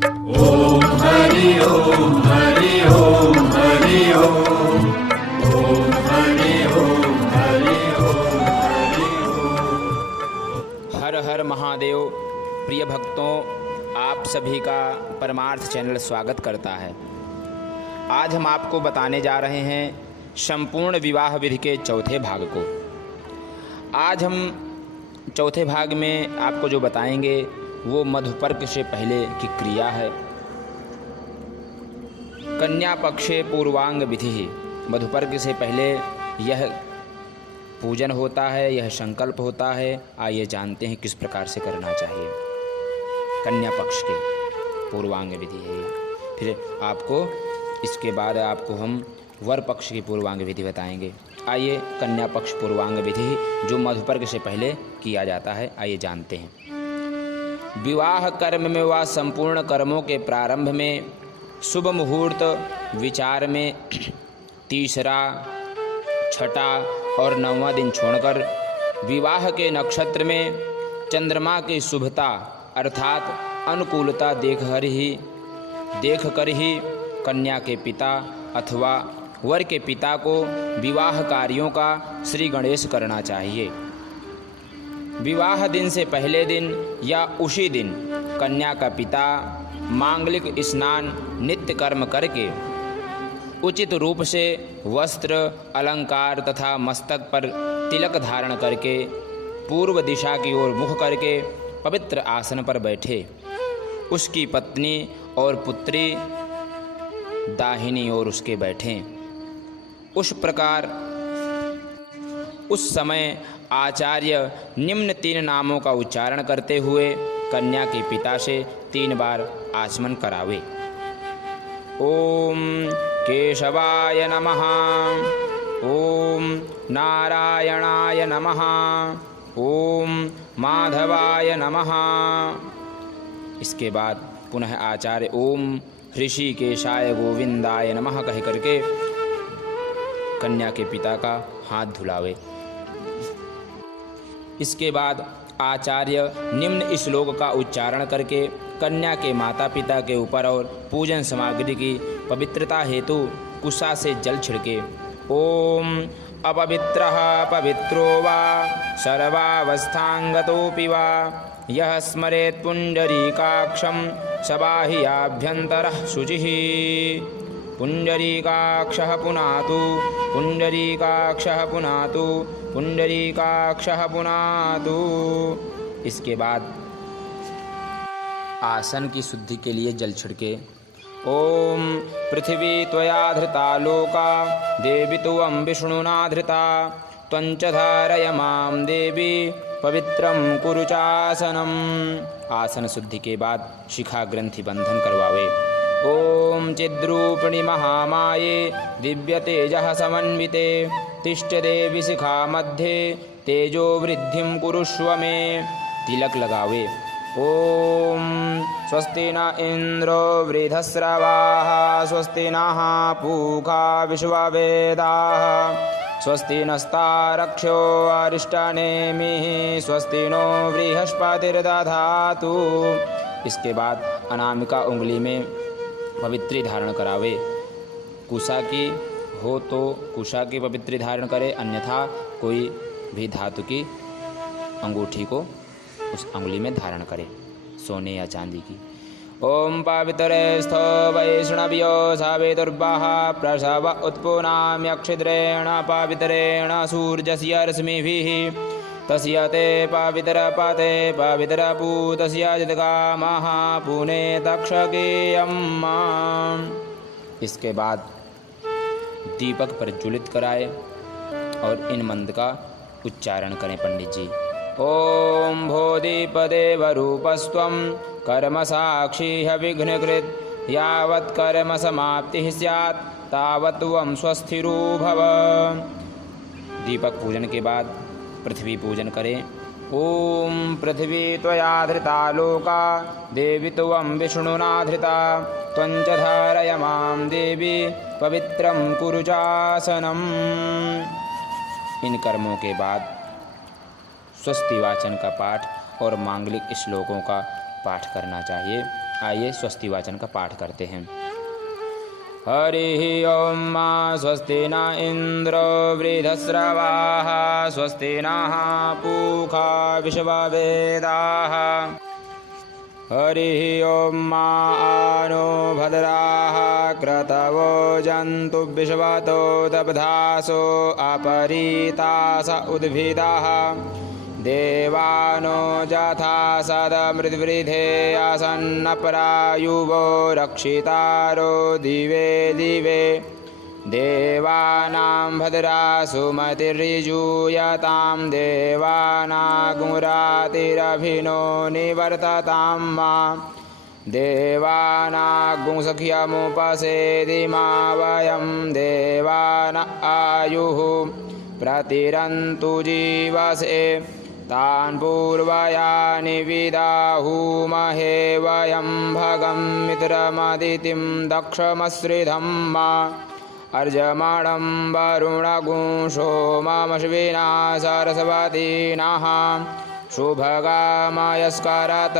ओम हरि ओम हरि ओम हरि ओम ओम हरि ओम हरि ओम हरि ओम। हर हर महादेव। प्रिय भक्तों, आप सभी का परमार्थ चैनल स्वागत करता है। आज हम आपको बताने जा रहे हैं संपूर्ण विवाह विधि के चौथे भाग को। आज हम चौथे भाग में आपको जो बताएंगे वो मधुपर्क से पहले की क्रिया है। कन्या पक्षे पूर्वांग विधि। मधुपर्क से पहले यह पूजन होता है, यह संकल्प होता है। आइए जानते हैं किस प्रकार से करना चाहिए। कन्या पक्ष के पूर्वांग विधि है। फिर आपको इसके बाद आपको हम वर पक्ष की पूर्वांग विधि बताएंगे। आइए कन्या पक्ष पूर्वांग विधि जो मधुपर्क से पहले किया जाता है, आइए जानते हैं। विवाह कर्म में व संपूर्ण कर्मों के प्रारंभ में शुभ मुहूर्त विचार में तीसरा, छठा और 9वां दिन छोड़कर विवाह के नक्षत्र में चंद्रमा की शुभता अर्थात अनुकूलता देखकर ही कन्या के पिता अथवा वर के पिता को विवाह कार्यों का श्री गणेश करना चाहिए। विवाह दिन से पहले दिन या उसी दिन कन्या का पिता मांगलिक स्नान नित्य कर्म करके उचित रूप से वस्त्र अलंकार तथा मस्तक पर तिलक धारण करके पूर्व दिशा की ओर मुख करके पवित्र आसन पर बैठे। उसकी पत्नी और पुत्री दाहिनी ओर उसके बैठें। उस समय आचार्य निम्न 3 नामों का उच्चारण करते हुए कन्या के पिता से 3 बार आचमन करावे। ओम केशवाय नमः, ओम नारायणाय नमः, ओम माधवाय नमः। इसके बाद पुनः आचार्य ओम ऋषिकेशाय गोविंदाय नमः कह करके कन्या के पिता का हाथ धुलावे। इसके बाद आचार्य निम्न श्लोक का उच्चारण करके कन्या के माता पिता के ऊपर और पूजन सामग्री की पवित्रता हेतु कुशा से जल छिड़के। ओम अपवित्रः पवित्रो वा सर्वावस्थांगतोऽपि वा यः स्मरेत् पुण्डरीकाक्षं सबाह्याभ्यन्तरः शुचिः। पुण्डरीकाक्षः पुनातु पुण्डरीकाक्षः पुनातु पुण्डरीकाक्षः पुनातु। इसके बाद आसन की शुद्धि के लिए जल छिड़के। ओम पृथ्वी त्वया धृता लोका देवी त्वं विष्णुना धृता त्वञ्च धारय मां देवी पवित्रं कुरु चासनम। आसन शुद्धि के बाद शिखा ग्रंथि बंधन करवावे। ओम चिद्रूपिणी महामाये दिव्य तेजः समन्विते तिष्ठ देवी शिखा मध्ये तेजो वृद्धिं कुरुष्व मे। तिलक लगावे। ओम स्वस्ति न इंद्रो वृधस्रवाः स्वस्ति नः पूषा विश्ववेदाः स्वस्ति नस्तारक्ष्यो अरिष्टनेमिः स्वस्ति नो बृहस्पतिर्दधातु। इसके बाद अनामिका उंगली में पवित्री धारण करावे। कुशा की हो तो कुशा की पवित्री धारण करे, अन्यथा कोई भी धातु की अंगूठी को उस अंगुली में धारण करे, सोने या चांदी की। ओम पवित्रेस्थो वैष्णव्यो सावितुर्वः प्रसव उत्पुनाम्यक्षिद्रेण पवित्रेण सूर्यस्य रश्मिभिः तस्य ते पवित्रपते पवित्रपूतस्य जदगामः पुने तक्षकेयम्। इसके बाद दीपक प्रज्वलित कराए और इन मंत्र का उच्चारण करें पंडित जी। ओम भोदीपदेव रूपस्त्वं कर्म साक्षी विघ्नकृत यावत् कर्म समाप्ति स्यात् तावत् त्वं स्वस्थिरो भव। दीपक पूजन के बाद पृथ्वी पूजन करें। ओम पृथ्वी त्वया धृता लोका देवी त्वं विष्णुना धृता त्वञ्च धारय मां देवी पवित्रं कुरु चासनम। इन कर्मों के बाद स्वस्ति वाचन का पाठ और मांगलिक श्लोकों का पाठ करना चाहिए। आइए स्वस्ति वाचन का पाठ करते हैं। हरि ओम मा स्वस्ति न इंद्रो वृद्धस्रवाः स्वस्ति नः पूषा विश्ववेदाः। हरि ओम मा आनो भद्राः क्रतवो जन्तु विश्वतो दब्धासो अपरीतास उद्भिदाः। देवानो यथा सदमृद्वृधे आसन्नपरायुवो रक्षितारो दिवे दिवे। देवानां भद्रासु मतिर्यजूयतां देवानागुरातिरभिनो निवर्ततां मा। देवानागुंसख्यमुपसेदिमा वयं देवान आयुः प्रतिरन्तु जीवसे। तान् पूर्वयानि विदाहुमहे वयं भगं मित्रमदितिं दक्षमश्रिधं मा। अर्जमणं वरुणगुं सोममश्विना सरस्वतीनः शुभगामयस्करत्।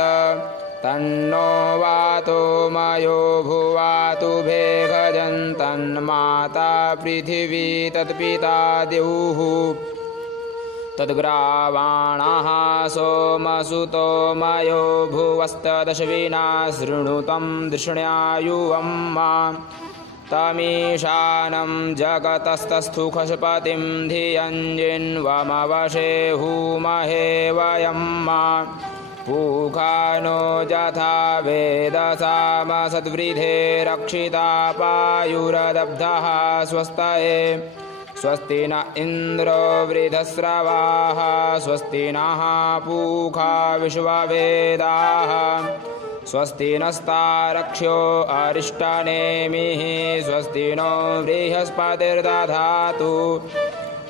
तन्नो वातो मयो भुवातु भेषजन्तन्माता पृथिवी तत्पिता द्युः। तद्ग्रावाणः सोमसुतो मयो भुवस्तदश्विना शृणुतं दृष्ण्यायुवं मा। तमीशानं जगतस्तस्थुखपतिं धियञ्जिन्वमवशे हूमहे वयं मा। पूषानो यथा वेदसामसद्वृधे रक्षिता पायुरदब्धः स्वस्तये। स्वस्ति न इन्द्रो वृद्धस्रवाः स्वस्ति नः पूषा विश्ववेदाः। स्वस्ति नस्तारक्ष्यो अरिष्टनेमिः स्वस्ति नो बृहस्पतिर्दधातु।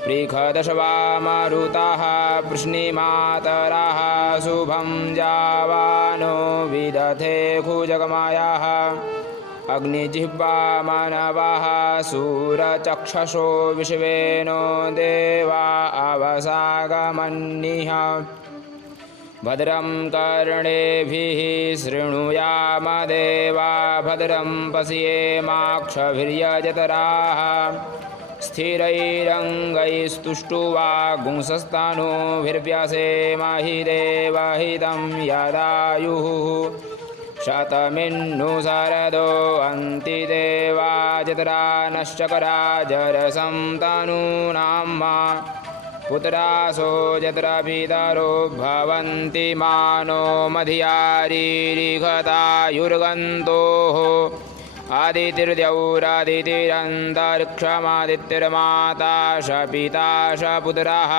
पृषदश्वा मरुतः वृष्णिमातरः शुभं जावानो विदधे खुजगमयः। अग्निजिह्वा मनवः सूरचक्षसो विश्वेनो देवा अवसागमन्निः। भद्रं कर्णेभिः शृणुयाम देवा भद्रं पश्येमाक्षभिर्यजत्राः। स्थिरैरङ्गैस्तुष्टुवागुंसस्तनूभिर्व्यसेमहि देवहितं यदायुः। शतमिन्नु शरदो अन्ति देवा जत्रा नश्चकराजरसं तनूनां मा। पुत्रासो यत्र पितरो भवन्ति मानो मधियारीरिघतायुर्गन्तोः। आदितिर्द्यौरादितिरन्तरिक्षमादितिर्माता श पिता श पुत्रः।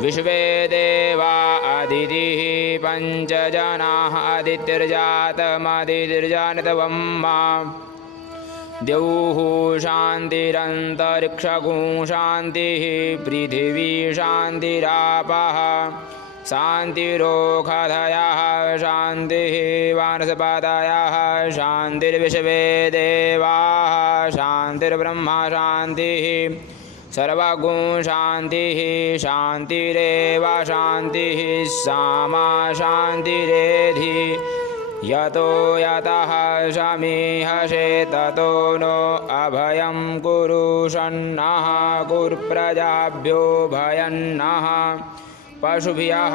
विश्वे देवा अदितिः पञ्चजनाः आदितिर्जातमदितिर्जानितवं मा। द्यौः शान्तिरन्तरिक्षगुं शान्तिः पृथिवी शान्तिरापः। शान्तिरोषधयः शान्तिः वनस्पतयः शान्तिर्विश्वे देवाः। शान्तिर्ब्रह्म शान्तिः सर्वगुं शान्तिः शान्तिरेव शान्तिः सामा शान्तिरेधि। यतो यतः शमीहसे ततो नो अभयं कुरु सन्नः। कुर्प्रजाभ्यो भयन्नः पशुभ्यः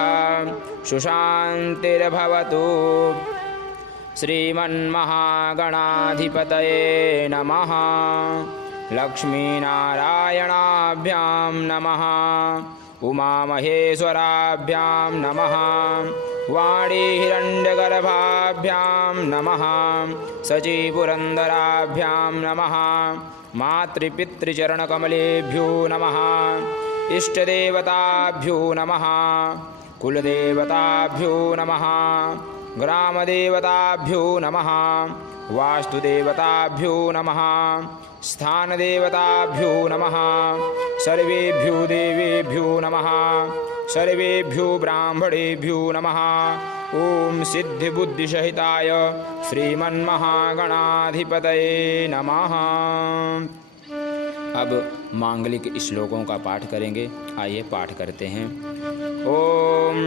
सुशान्तिर्भवतु। श्रीमन्महागणाधिपतये नमः। लक्ष्मीनारायणाभ्यां नमः। उमामहेश्वराभ्यां नमः। वाणीहिरण्यगर्भाभ्यां नमः। सचीपुरन्दराभ्यां नमः। मातृपितृचरणकमलेभ्यो नमः। इष्टदेवताभ्यो नमः। कुलदेवताभ्यो नमः। ग्रामदेवताभ्यो नमः। वास्तुदेवताभ्यो नमः। स्थानदेवताभ्यो नमः। सर्वेभ्यो देवेभ्यो नमः। सर्वेभ्यो ब्राह्मणेभ्यो नमः। ओम सिद्धिबुद्धिसहिताय श्रीमन्महागणाधिपतये नमः। अब मांगलिक श्लोकों का पाठ करेंगे। आइए पाठ करते हैं। ॐ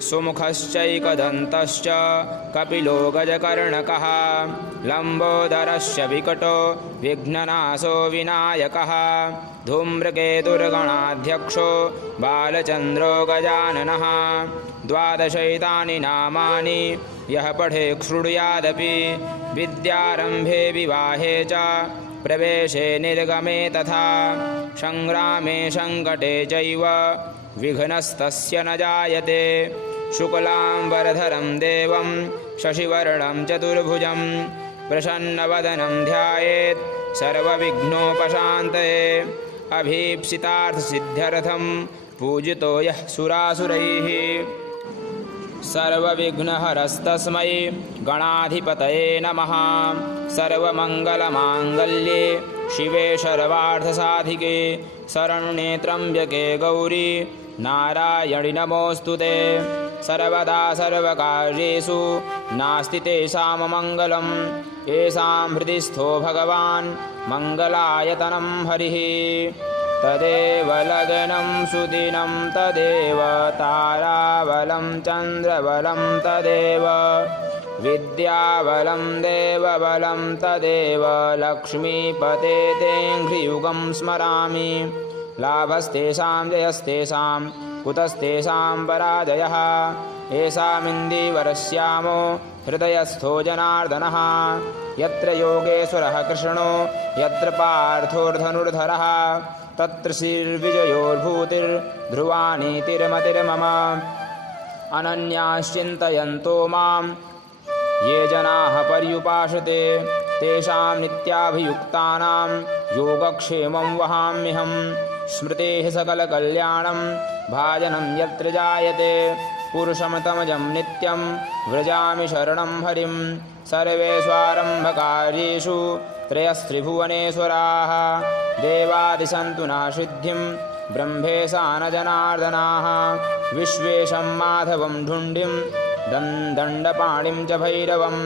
सुमुखश्चैकदन्तश्च कपिलो गजकर्णकः लम्बोदरश्च विकटो विघ्ननाशो विनायकः धूम्रकेतुर्गणाध्यक्षो बालचन्द्रो गजाननः द्वादशैतानि नामानि यः पठेत् शृणुयादपि विद्यारम्भे विवाहे च प्रवेशे निर्गमे तथा संग्रामे संकटे चैव विघ्नस्तस्य न जायते शुक्लाम्बरधरं देवं शशिवर्णं चतुर्भुजं प्रसन्नवदनं ध्यायेत् सर्वविघ्नोपशान्तये अभीप्सितार्थसिद्ध्यर्थं पूजितो यः सुरासुरैः सर्वविघ्नहरस्तस्मै गणाधिपतये नमः सर्वमङ्गलमाङ्गल्ये शिवे सर्वार्थसाधिके शरण्ये त्र्यम्बके गौरी नारायणि नमोऽस्तुते सर्वदा सर्वकार्येषु नास्ति तेषाममङ्गलं येषां हृदि स्थो भगवान् मङ्गलायतनं हरिः तदेव लग्नं सुदिनं तदेव ताराबलं चन्द्रबलं तदेव विद्याबलं देवबलं तदेव लक्ष्मीपते तेऽङ्घ्रियुगं स्मरामि लाभस्तेषां जयस्तेषां कुतस्तेषां पराजयः येषामिन्दीवरश्यामो हृदयस्थो जनार्दनः यत्र योगेश्वरः कृष्णो यत्र पार्थोर्धनुर्धरः तत्र श्रीर्विजयोर्भूतिर्ध्रुवानीतिर्मतिर्मम अनन्याश्चिन्तयन्तो मां ये जनाः पर्युपासते तेषां नित्याभियुक्तानां योगक्षेमं वहाम्यहं स्मृतेः सकलकल्याणं भाजनं यत्र जायते पुरुषमतमजं नित्यं व्रजामि शरणं हरिं सर्वेष्वारम्भकार्येषु त्रयस्त्रिभुवनेश्वराः देवादिसन्तु न सिद्धिं ब्रह्मेशानजनार्दनाः विश्वेशं माधवं ढुण्डिं दण्डपाणिं च भैरवं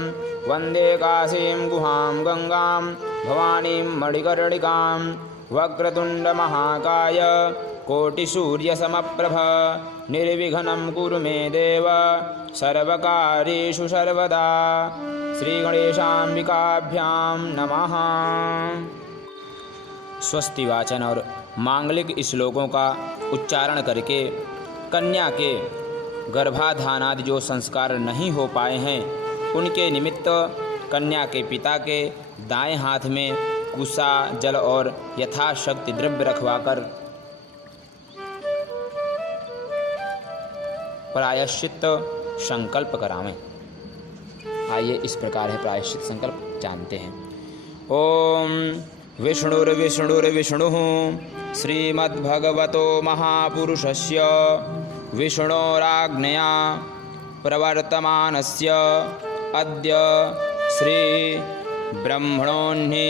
वन्दे काशीं गुहां गङ्गां भवानीं मणिकर्णिकां वक्रतुण्डमहाकाय कोटिसूर्यसमप्रभ निर्विघ्नं कुरु मे देव सर्वकार्येषु सर्वदा श्रीगणेशाम्बिकाभ्यां नमः। स्वस्ति वाचन और मांगलिक श्लोकों का उच्चारण करके कन्या के गर्भाधानादि जो संस्कार नहीं हो पाए हैं उनके निमित्त कन्या के पिता के दाएं हाथ में कुसा जल और यथाशक्ति द्रव्य रखवाकर प्रायश्चित संकल्प करावें। आइए इस प्रकार है प्रायश्चित संकल्प जानते हैं। ओम विष्णुर्विष्णुर्विष्णुः श्रीमद्भगवतो महापुरुषस्य विष्णोराज्ञया प्रवर्तमानस्य अद्य श्री ब्रह्मणोऽह्नि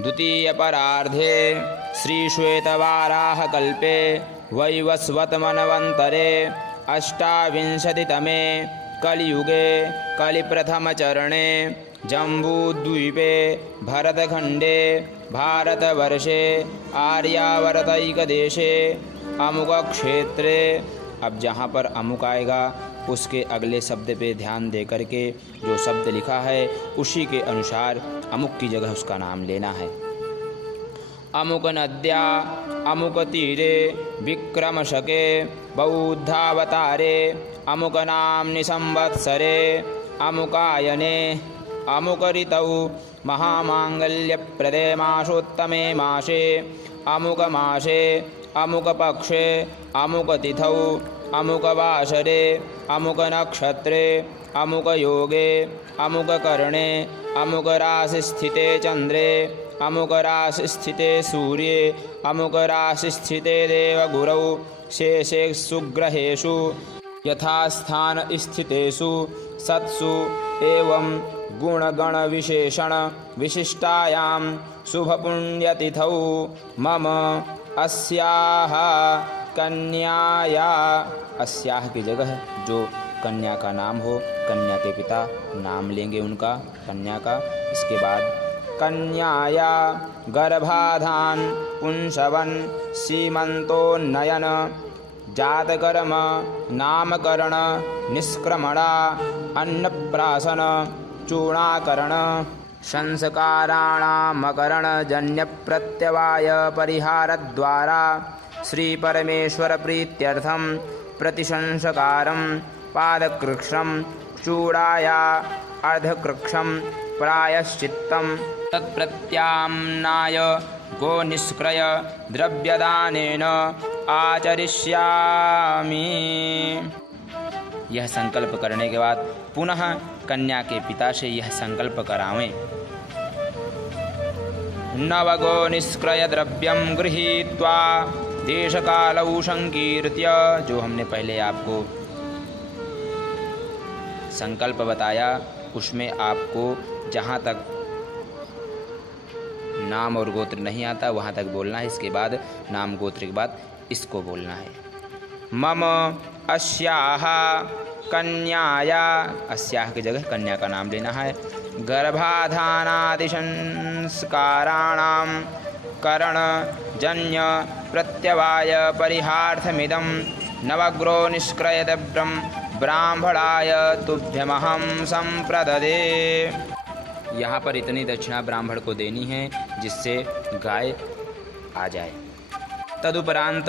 द्वितीयपरार्धे श्रीश्वेतवाराहकल्पे वैवस्वतमन्वन्तरे अष्टाविंशतितमे कलियुगे कलिप्रथमचरणे जम्बूद्वीपे भरतखण्डे भारतवर्षे आर्यावर्तैकदेशे अमुक क्षेत्रे। अब जहाँ पर अमुक आएगा उसके अगले शब्द पे ध्यान दे करके जो शब्द लिखा है उसी के अनुसार अमुक की जगह उसका नाम लेना है। अमुक नद्या अमुक तीरे विक्रमशके बौद्धावतारे अमुक नाम्नि संवत्सरे अमुकायने अमुक ऋतौ महामांगल्यप्रदे मासोत्तमे मासे अमुक मासे अमुक पक्षे अमुक तिथौ अमुक वासरे अमुक नक्षत्रे अमुक योगे अमुक करणे अमुक राशि स्थिते चंद्रे अमुक राशि स्थिते सूर्ये अमुक राशि स्थिते देवगुरौ शेषेषु ग्रहेषु यथास्थान स्थितेषु सत्सु एवं गुणगण विशेषण विशिष्टायां शुभपुण्यतिथौ मम अस्याः कन्याया, अस्याः की जगह जो कन्या का नाम हो कन्या के पिता नाम लेंगे उनका कन्या का। इसके बाद कन्याया गर्भाधान पुंसवन सीमंतोन्नयन जातकर्म नामकरण निष्क्रमणा अन्नप्राशन चूर्णाकरण संस्काराणामकरण जन्य प्रत्यवाय परिहार द्वारा श्री परमेश्वर प्रीत्यर्थम प्रतिसंस्कारं पादकृक्षं चूड़ाया अर्धकृक्षं प्रायश्चित्तं तत्प्रत्याम्नाय गो निष्क्रय द्रव्यदानेन आचरिष्यामि। यह संकल्प करने के बाद पुनः कन्या के पिता से यह संकल्प करावें। नवगो निष्क्रय द्रव्यं गृहीत्वा देशकालौ संकीर्त्य, जो हमने पहले आपको संकल्प बताया उसमें आपको जहाँ तक नाम और गोत्र नहीं आता वहाँ तक बोलना है। इसके बाद नाम गोत्र के बाद इसको बोलना है। मम अस्याः कन्याया, अस्याः की जगह कन्या का नाम लेना है। गर्भाधानादि संस्काराणां करणजन्य प्रत्यवाय परिहार्थमिदं नवग्रो निष्क्रयद्रव्यं ब्राह्मणाय तुभ्यमहं संप्रददे। यहाँ पर इतनी दक्षिणा ब्राह्मण को देनी है जिससे गाय आ जाए। तदुपरांत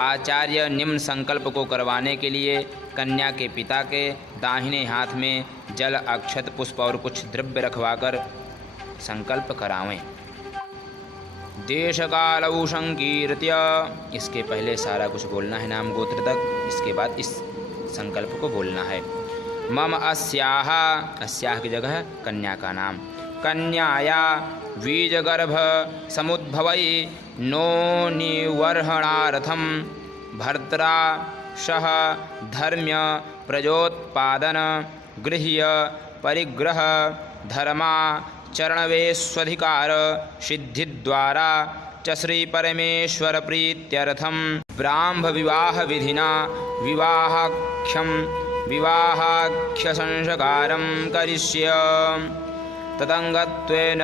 आचार्य निम्न संकल्प को करवाने के लिए कन्या के पिता के दाहिने हाथ में जल, अक्षत, पुष्प और कुछ द्रव्य रखवाकर संकल्प करावें। देशकालौ संकीर्त्य, इसके पहले सारा कुछ बोलना है नाम गोत्र तक, इसके बाद इस संकल्प को बोलना है। मम अस्याः, अस्याः की जगह कन्या का नाम, कन्याया बीजगर्भ समुद्भवै नो निवर्हणार्थं भर्त्रा सह धर्म्य प्रजोत्पादन गृह्य परिग्रह धर्मा चरणवेस्वधिकार सिद्धि द्वारा च श्री परमेश्वर प्रीत्यर्थम ब्राह्म विवाह विधिना विवाहाख्य संस्कारं करिष्य। तदंगत्वेन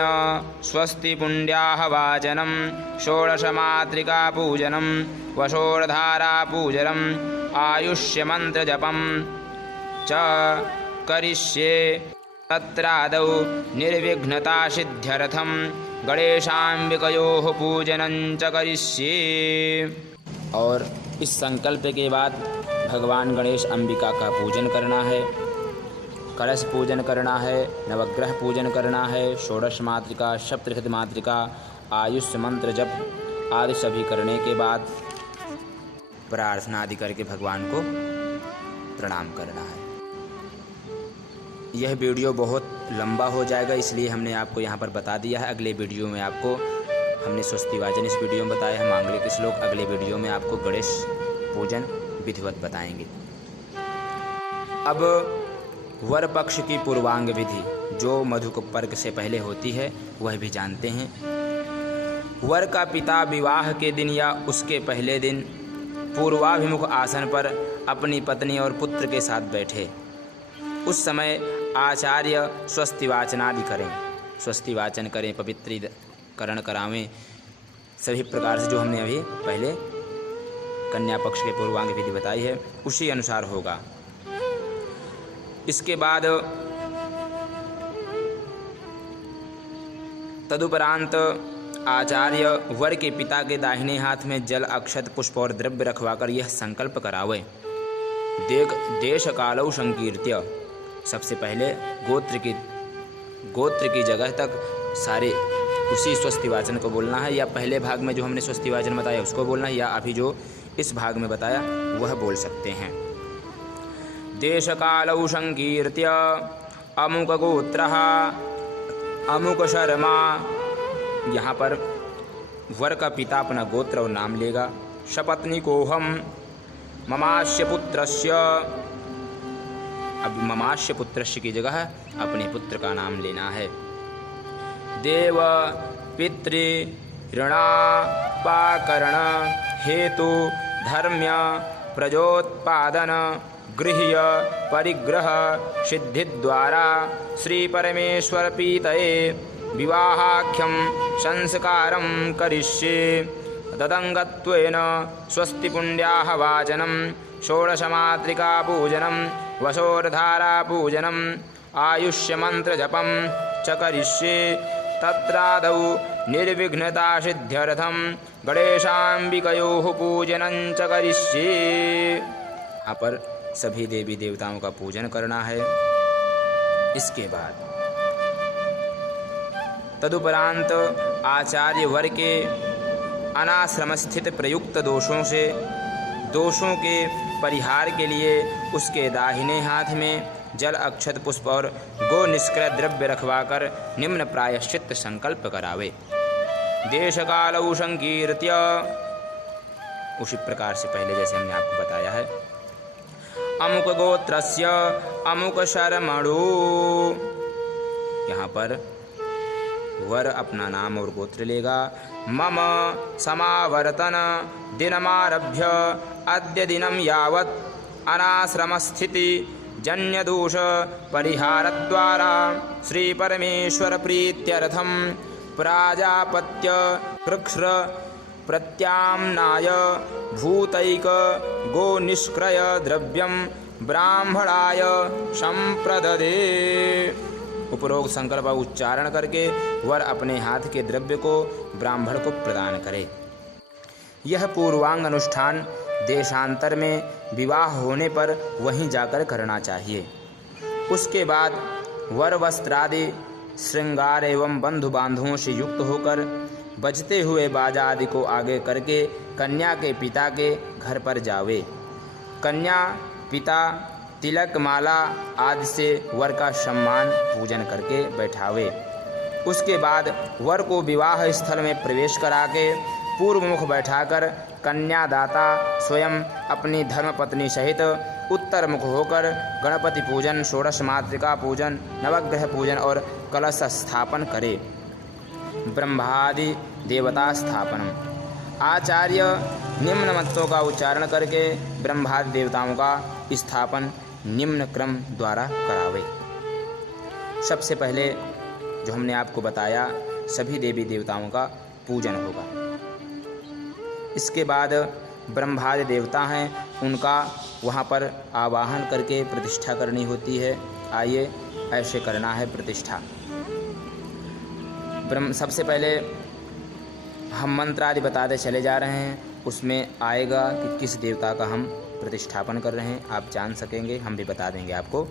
स्वस्ति पुण्ड्याः वाचनं षोडशमातृका पूजनं वषोर्धारा पूजनं आयुष्यमन्त्रजपं च करिष्ये। तत्रादौ निर्विघ्नता सिद्ध्यर्थं गणेशाम्बिकयोः पूजनं च करिष्ये। और इस संकल्प के बाद भगवान गणेश अंबिका का पूजन करना है, कलश पूजन करना है, नवग्रह पूजन करना है, षोडश मातृका, सप्तशत मातृका, आयुष्य मंत्र जप आदि सभी करने के बाद प्रार्थना आदि करके भगवान को प्रणाम करना है। यह वीडियो बहुत लंबा हो जाएगा इसलिए हमने आपको यहाँ पर बता दिया है। अगले वीडियो में आपको हमने स्वस्ति वाचन इस वीडियो में बताया है, मांगलिक श्लोक अगले वीडियो में आपको गणेश पूजन विधिवत बताएंगे। अब वर पक्ष की पूर्वांग विधि जो मधुपर्क से पहले होती है वह भी जानते हैं। वर का पिता विवाह के दिन या उसके पहले दिन पूर्वाभिमुख आसन पर अपनी पत्नी और पुत्र के साथ बैठे। उस समय आचार्य स्वस्ति वाचनादि करें, स्वस्ति वाचन करें, पवित्रीकरण करावें, सभी प्रकार से जो हमने अभी पहले कन्या पक्ष के पूर्वांग विधि बताई है उसी अनुसार होगा। इसके बाद तदुपरांत आचार्य वर के पिता के दाहिने हाथ में जल, अक्षत, पुष्प और द्रव्य रखवाकर यह संकल्प करावे। देश कालौ संकीर्त्य, सबसे पहले गोत्र की जगह तक सारे उसी स्वस्ति वाचन को बोलना है, या पहले भाग में जो हमने स्वस्ति वाचन बताया उसको बोलना है, या अभी जो इस भाग में बताया वह बोल सकते हैं। देश कालौ संकीर्त्य अमुक गोत्रः अमुक शर्मा, यहाँ पर वर का पिता अपना गोत्र और नाम लेगा। सपत्नी कोहम ममास्य पुत्रस्य, अब ममास्य पुत्रस्य की जगह अपने पुत्र का नाम लेना है। देव पितृ ऋणापाकरण हेतु धर्म्य प्रजोत्पादन गृह्य परिग्रह सिद्धि द्वारा श्री परमेश्वर प्रीतये विवाहाख्यं संस्कारं करिष्ये। तदङ्गत्वेन स्वस्तिपुण्याः वाचनं षोडशमातृकापूजनं वसोर्धारापूजनम् आयुष्यमन्त्रजपं च करिष्ये। तत्रादौ निर्विघ्नतासिद्ध्यर्थं गणेशाम्बिकयोः पूजनं च करिष्ये। यहाँ पर सभी देवी देवताओं का पूजन करना है। इसके बाद तदुपरांत आचार्य वर के अनाश्रम स्थित प्रयुक्त दोषों के परिहार के लिए उसके दाहिने हाथ में जल, अक्षत, पुष्प और गो निष्क्रय द्रव्य रखवाकर निम्न प्रायश्चित संकल्प करावे। देश कालौ संकीर्त्य, उसी प्रकार से पहले जैसे हमने आपको बताया है, अमुक गोत्रस्य अमुक शर्मणो, यहाँ पर वर अपना नाम और गोत्र लेगा। मम समावर्तन दिनमारभ्य अद्य दिनं यावत् अनाश्रमस्थिति जन्यदोष परिहारद्वारा श्री परमेश्वर प्रीत्यर्थं प्राजापत्य कृक्ष्र प्रत्याम्नाय भूतैक गो निष्क्रय द्रव्यं ब्राह्मणाय संप्रददे। उपरोक्त संकल्प उच्चारण करके वर अपने हाथ के द्रव्य को ब्राह्मण को प्रदान करे। यह पूर्वांग अनुष्ठान देशांतर में विवाह होने पर वहीं जाकर करना चाहिए। उसके बाद वर वस्त्रादि श्रृंगार एवं बंधु बांधवों से युक्त होकर बजते हुए बाजा आदि को आगे करके कन्या के पिता के घर पर जावे। कन्या पिता तिलक, माला आदि से वर का सम्मान पूजन करके बैठावे। उसके बाद वर को विवाह स्थल में प्रवेश करा के पूर्व मुख बैठाकर कन्यादाता स्वयं अपनी धर्मपत्नी सहित उत्तर मुख होकर गणपति पूजन, षोडश मातृका पूजन, नवग्रह पूजन और कलश स्थापन करे। ब्रह्मादि देवता स्थापनम, आचार्य निम्न मंत्रों का उच्चारण करके ब्रह्मादि देवताओं का स्थापन निम्न क्रम द्वारा करावे। सबसे पहले जो हमने आपको बताया सभी देवी देवताओं का पूजन होगा। इसके बाद ब्रह्मादि देवता हैं, उनका वहाँ पर आवाहन करके प्रतिष्ठा करनी होती है। आइए ऐसे करना है प्रतिष्ठा। सबसे पहले हम मंत्र आदि बताते चले जा रहे हैं, उसमें आएगा कि किस देवता का हम प्रतिष्ठापन कर रहे हैं, आप जान सकेंगे, हम भी बता देंगे आपको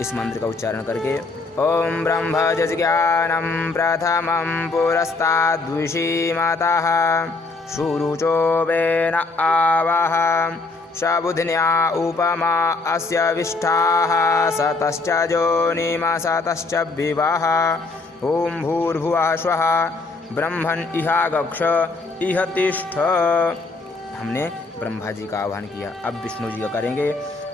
इस मंत्र का उच्चारण करके। ओम ब्रह्म जज्ञानं प्रथमं पुरस्ताद्विषीमतः शुरुचो वेन आवह सबुध्न्या उपमा अस्य विष्ठाः सतश्च जोनिम सतश्च विवाह। ओम भूर्भुवः स्वः ब्रह्मन् इहागक्ष इह तिष्ठ। हमने ब्रह्मा जी का आह्वान किया, अब विष्णु जी का करेंगे।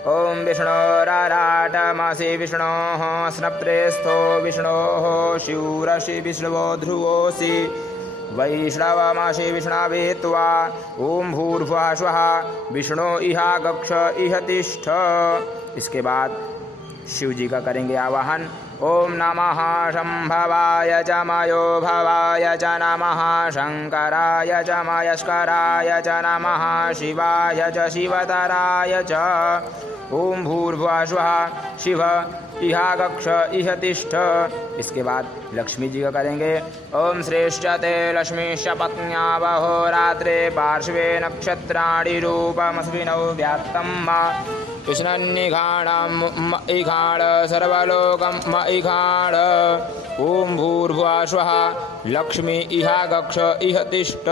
ओम विष्णोराराटमसि विष्णोः स्नप्रेस्थो विष्णोः शिवरसि विष्णवो ध्रुवोऽसि वैष्णवमसि विष्णवे त्वा। ओम भूर्भुवः स्वः विष्णो इहागक्ष इह तिष्ठ। इसके बाद शिव जी का करेंगे आवाहन। ओम नमः शंभवाय च मयो भवाय च नमः शंकराय च मयस्कराय च नमः शिवाय च शिवतराय च। ओम भूर्भुवः स्वः शिव इहागक्ष इह तिष्ठ। इसके बाद लक्ष्मी जी का करेंगे। ओम श्रेष्ठते लक्ष्मीश्च पत्न्या वहोरात्रे पार्श्वे नक्षत्राणि रूपमस्मिनौ व्यात्तम् कृष्णन्निघाणं इघाण सर्वलोकं इघाण। ओम भूर्भुवः स्वः लक्ष्मी इहागक्ष इह तिष्ठ।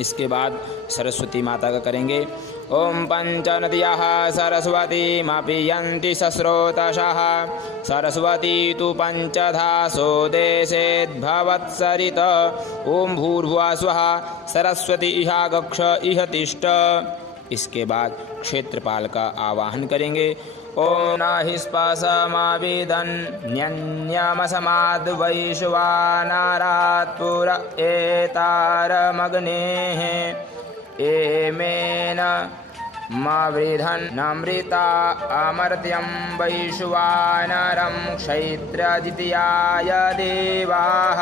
इसके बाद सरस्वती माता का करेंगे। ओम पंचनद्यः सरस्वतीमपि यन्ति सस्रोतसः सरस्वती तु पंचधासो देशेद्भवत्सरित। ओम भूर्भुवः स्वः सरस्वती इहागक्ष इह तिष्ठ। इसके बाद क्षेत्रपाल का आवाहन करेंगे। ओम नहि स्पशमाविदन्यन्यमसमाद्वैश्वानरात् पुर एतारमग्नेः एमेन मवृधन्नमृता अमर्त्यं वैश्वानरं क्षैत्रदित्याय देवाः।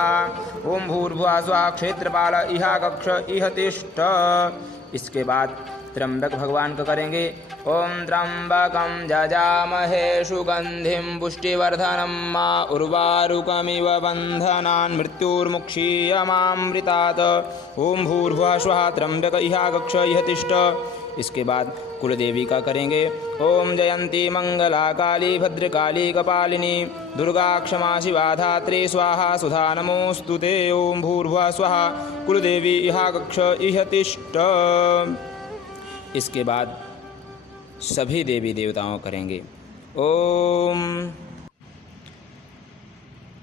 ओम भूर्भुवः स्वः क्षेत्रपाल इहा कक्ष इह तिष्ठ। इसके बाद त्र्यंबक भगवान का करेंगे। ओम त्र्यंबकं जजामहे सुगंधिं पुष्टिवर्धनं मा उर्वारुकमिव बन्धनान् मृत्युर्मुक्षीयमामृतात्। ओम भूर्भुवः स्वः त्र्यंबक इहा कक्ष इह तिष्ठ। इसके बाद कुलदेवी का करेंगे। ओम जयंती मंगला काली भद्रकाली कपालिनी दुर्गा क्षमा शिवा धात्री स्वाहा सुधा नमोस्तुते। ओम भूर्भुवः स्वः कुलदेवी इहा कक्ष इह तिष्ठ। इसके बाद सभी देवी देवताओं करेंगे। ओम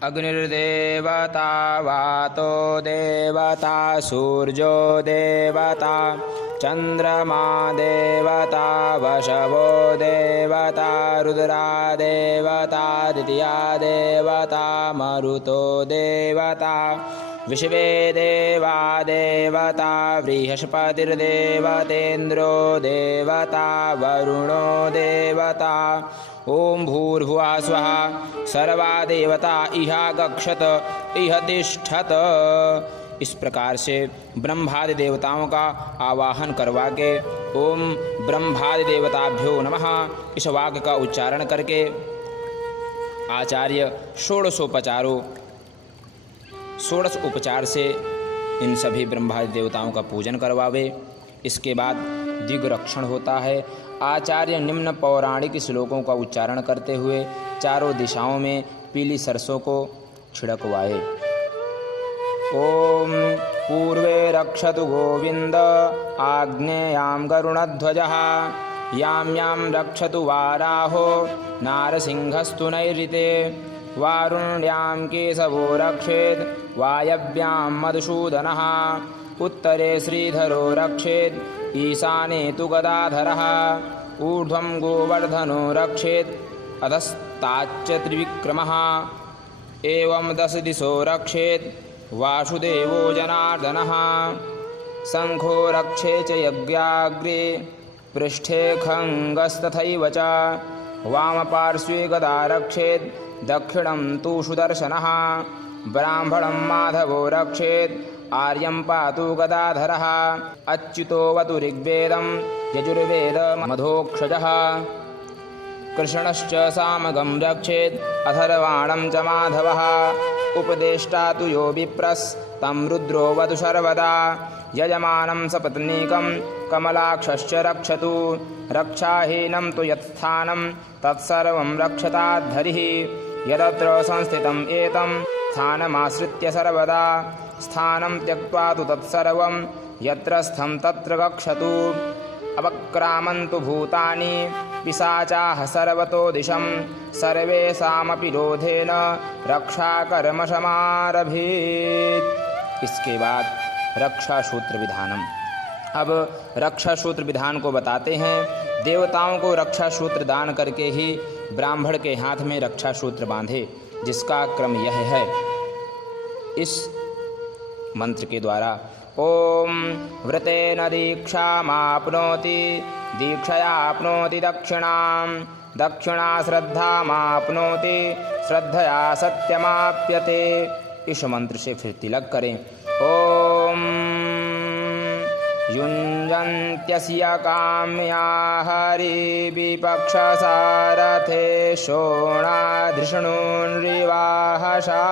अग्निर्देवता वातो देवता सूर्यो देवता चंद्रमा देवता वशवो देवता रुद्रा देवता द्वितीया देवता मरुतो देवता विश्वे देवा देवता बृहस्पतिर्देवतेन्द्रो देवता वरुणो देवता। ओम भूर्भुवः स्वः सर्वा देवता इहा गच्छत इह तिष्ठत। इस प्रकार से ब्रह्मादि देवताओं का आवाहन करवा के ओम ब्रह्मादि देवताभ्यो नमः इस वाक्य का उच्चारण करके आचार्य षोडश उपचार से इन सभी ब्रह्मादि देवताओं का पूजन करवावे। इसके बाद दिग्रक्षण होता है। आचार्य निम्न पौराणिक श्लोकों का उच्चारण करते हुए चारों दिशाओं में पीली सरसों को छिड़कवाए। ओम पूर्वे रक्षतु गोविंद आग्नेयां गरुणध्वजः यां यां रक्षतु वाराहो नारसिंहस्तु नैऋते वारुण्यां केशवो रक्षेत् वायव्यां मधुसूदनः उत्तरे श्रीधरो रक्षेत् ईशाने तु गदाधरः ऊर्ध्वं गोवर्धनो रक्षेत् अधस्ताच्च त्रिविक्रमः एवं 10 दिशो रक्षेत् वासुदेवो जनार्दनः शंखो रक्षे च यज्ञाग्रे पृष्ठे खङ्गस्तथैव च वामपार्श्वे गदा रक्षेत् दक्षिणं तु सुदर्शनः ब्राह्मणं माधवो रक्षेत् आर्यं पातु गदाधरः अच्युतोऽवतु ऋग्वेदं यजुर्वेदमधोक्षजः कृष्णश्च सामगं रक्षेत् अथर्वाणं च माधवः उपदेष्टा तु यो विप्रस्तं रुद्रो वतु सर्वदा यजमानं सपत्नीकं कमलाक्षश्च रक्षतु रक्षाहीनं तु यत्स्थानं तत्सर्वं रक्षताद्धरिः यदत्र संस्थितम् एतं स्थानमाश्रित्य सर्वदा स्थानं त्यक्त्वा तु तत्सर्वं यत्र स्थं तत्र गच्छतु अपक्रामन्तु भूतानि पिशाचाः सर्वतो दिशं सर्वेषामपि रोधेन रक्षाकर्मशमारभेत्। इसके बाद रक्षा सूत्र विधानम। अब रक्षा सूत्र विधान को बताते हैं। देवताओं को रक्षा सूत्र दान करके ही ब्राह्मण के हाथ में रक्षा सूत्र बांधे, जिसका क्रम यह है इस मंत्र के द्वारा। ओम व्रतेन दीक्षामाप्नोति दीक्षयाप्नोति दक्षिणां दक्षिणा श्रद्धामाप्नोति श्रद्धया सत्यमाप्यते। इस मंत्र से फिर तिलक करें। ओम युञ्जन्त्यस्य काम्या हरि विपक्षसारथे शोणाधृष्णुन्रिवाहसा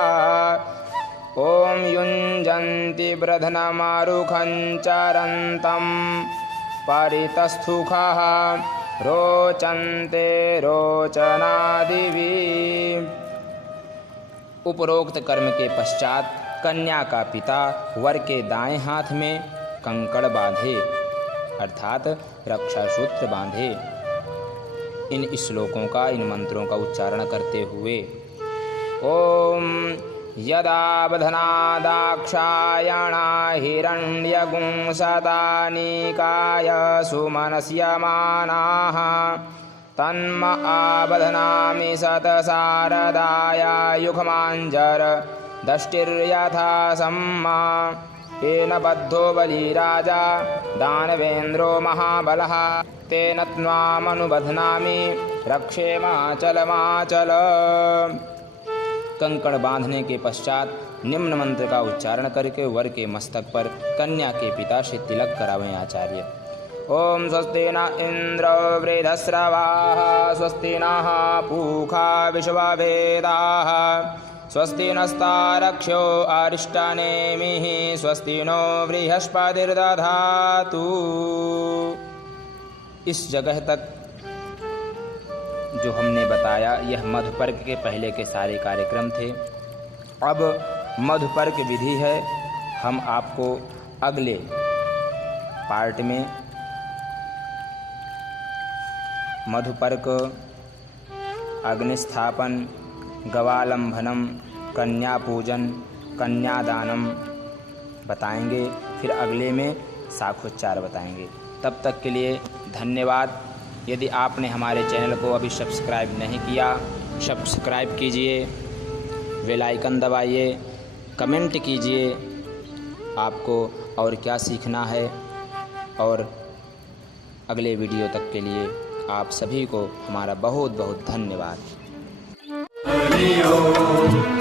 ओम युञ्जन्ति ब्रध्नमारुखं चरन्तं परितस्थुखः रोचन्ते रोचनादिभिः। उपरोक्त कर्म के पश्चात कन्या का पिता वर के दाएं हाथ में कंकड़ बांधे अर्थात रक्षा सूत्र बांधे। इन श्लोकों का, इन मंत्रों का उच्चारण करते हुए ओम यदा बधनादाक्षायणा हिरण्यगुंसतानिकाय सुमनस्यमानाः तन्म आबध्नामि सतसारदाय युग्माञ्जर दष्टिर्यथा सम्मा येन बद्धो बलिराजा दानवेन्द्रो महाबलः तेन त्वामनुबध्नामि रक्षेमाचलमाचल। कंकण बांधने के पश्चात निम्न मंत्र का उच्चारण करके वर के मस्तक पर कन्या के पिता से तिलक करावें आचार्य। ओम स्वस्ति न इंद्र वृद्धश्रवाः स्वस्ति नः पूषा विश्ववेदाः स्वस्ति नस्तारक्ष्यो अरिष्टनेमिः स्वस्ति नो बृहस्पतिर्दधातु। इस जगह तक जो हमने बताया यह मधुपर्क के पहले के सारे कार्यक्रम थे। अब मधुपर्क विधि है। हम आपको अगले पार्ट में मधुपर्क, अग्निस्थापन, गवालंभनम, कन्या पूजन, कन्यादानम बताएंगे। फिर अगले में शाखोच्चार बताएंगे। तब तक के लिए धन्यवाद। यदि आपने हमारे चैनल को अभी सब्सक्राइब नहीं किया, सब्सक्राइब कीजिए, बेल आइकन दबाइए, कमेंट कीजिए आपको और क्या सीखना है। और अगले वीडियो तक के लिए आप सभी को हमारा बहुत बहुत धन्यवाद। हरि ओम।